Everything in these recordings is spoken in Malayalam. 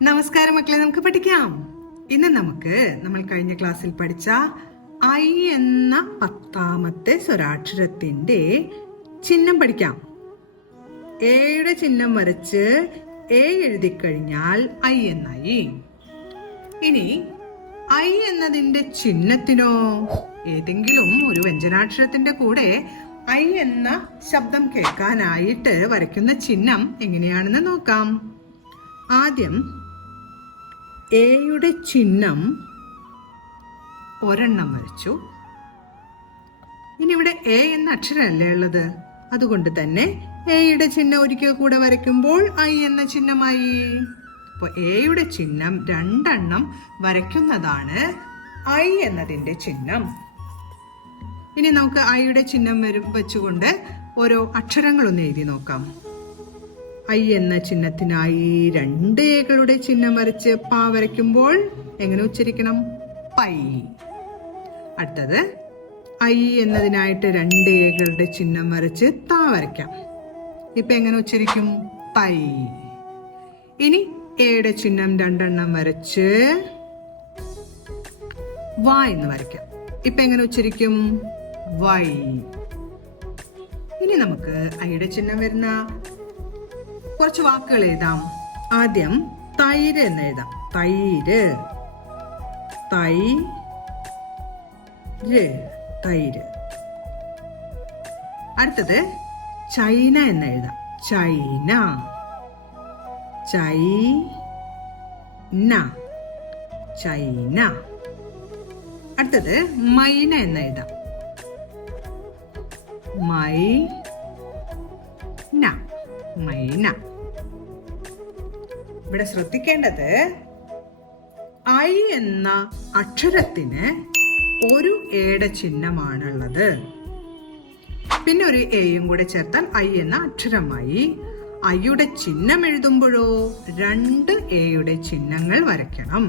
നമസ്കാരം മക്കളെ, നമുക്ക് പഠിക്കാം. ഇന്ന് നമ്മൾ കഴിഞ്ഞ ക്ലാസ്സിൽ പഠിച്ച ഐ എന്ന 10ാമത്തെ സ്വരാക്ഷരത്തിന്റെ ചിഹ്നം പഠിക്കാം. എയുടെ ചിഹ്നം വരച്ച് എ എഴുതി കഴിഞ്ഞാൽ ഐ എന്നായി. ഇനി ഐ എന്നതിന്റെ ചിഹ്നത്തിനോ ഏതെങ്കിലും ഒരു വ്യഞ്ജനാക്ഷരത്തിന്റെ കൂടെ ഐ എന്ന ശബ്ദം കേൾക്കാനായിട്ട് വരയ്ക്കുന്ന ചിഹ്നം എങ്ങനെയാണെന്ന് നോക്കാം. ആദ്യം എയുടെ ചിഹ്നം ഒരെണ്ണം വരച്ചു. ഇനി ഇവിടെ എ എന്ന അക്ഷരമല്ലേ ഉള്ളത്, അതുകൊണ്ട് തന്നെ എയുടെ ചിഹ്നം ഒരിക്കൽ കൂടെ വരയ്ക്കുമ്പോൾ ഐ എന്ന ചിഹ്നമായി. അപ്പോൾ എയുടെ ചിഹ്നം 2 എണ്ണം വരയ്ക്കുന്നതാണ് ഐ എന്നതിന്റെ ചിഹ്നം. ഇനി നമുക്ക് ഐയുടെ ചിഹ്നം വെച്ചുകൊണ്ട് ഓരോ അക്ഷരങ്ങളൊന്ന് എഴുതി നോക്കാം. ഐ എന്ന ചിഹ്നത്തിനായി 2 ഏകളുടെ ചിഹ്നം വരച്ച് പാ വരയ്ക്കുമ്പോൾ എങ്ങനെ ഉച്ചരിക്കണം? പൈ. അടുത്തത് ഐ എന്നതിനായിട്ട് 2 ഏകളുടെ ചിഹ്നം വരച്ച് താ വരയ്ക്കാം. ഇപ്പൊ എങ്ങനെ ഉച്ചരിക്കും? തൈ. ഇനി എയുടെ ചിഹ്നം 2 എണ്ണം വരച്ച് വാ എന്ന് വരയ്ക്കാം. ഇപ്പൊ എങ്ങനെ ഉച്ചരിക്കും? വൈ. ഇനി നമുക്ക് ഐയുടെ ചിഹ്നം വരുന്ന കുറച്ച് വാക്കുകൾ എഴുതാം. ആദ്യം തൈര് എന്ന് എഴുതാം. തൈര്, തൈര്. അടുത്തത് ചൈന എന്ന് എഴുതാം. China, China. അടുത്തത് മൈന എന്ന് എഴുതാം. മൈന. ഇവിടെ ശ്രദ്ധിക്കേണ്ടത് ഐ എന്ന അക്ഷരത്തിന് ഒരു എയുടെ ചിഹ്നമാണുള്ളത്. പിന്നെ ഒരു എയും കൂടെ ചേർത്താൽ ഐ എന്ന അക്ഷരമായി. ഐയുടെ ചിഹ്നം എഴുതുമ്പോഴോ 2 എയുടെ ചിഹ്നങ്ങൾ വരയ്ക്കണം.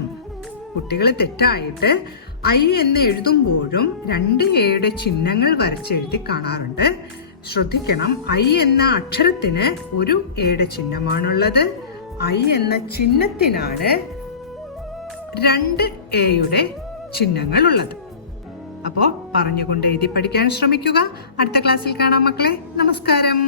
കുട്ടികൾ തെറ്റായിട്ട് ഐ എന്ന് എഴുതുമ്പോഴും 2 എയുടെ ചിഹ്നങ്ങൾ വരച്ചെഴുതി കാണാറുണ്ട്. ശ്രദ്ധിക്കണം, ഐ എന്ന അക്ഷരത്തിന് ഒരു എയുടെ ചിഹ്നമാണുള്ളത്. ഐ എന്ന ചിഹ്നത്തിനാണ് 2 എയുടെ ചിഹ്നങ്ങൾ ഉള്ളത്. അപ്പോൾ പറഞ്ഞുകൊണ്ട് എഴുതി പഠിക്കാൻ ശ്രമിക്കുക. അടുത്ത ക്ലാസ്സിൽ കാണാം മക്കളെ. നമസ്കാരം.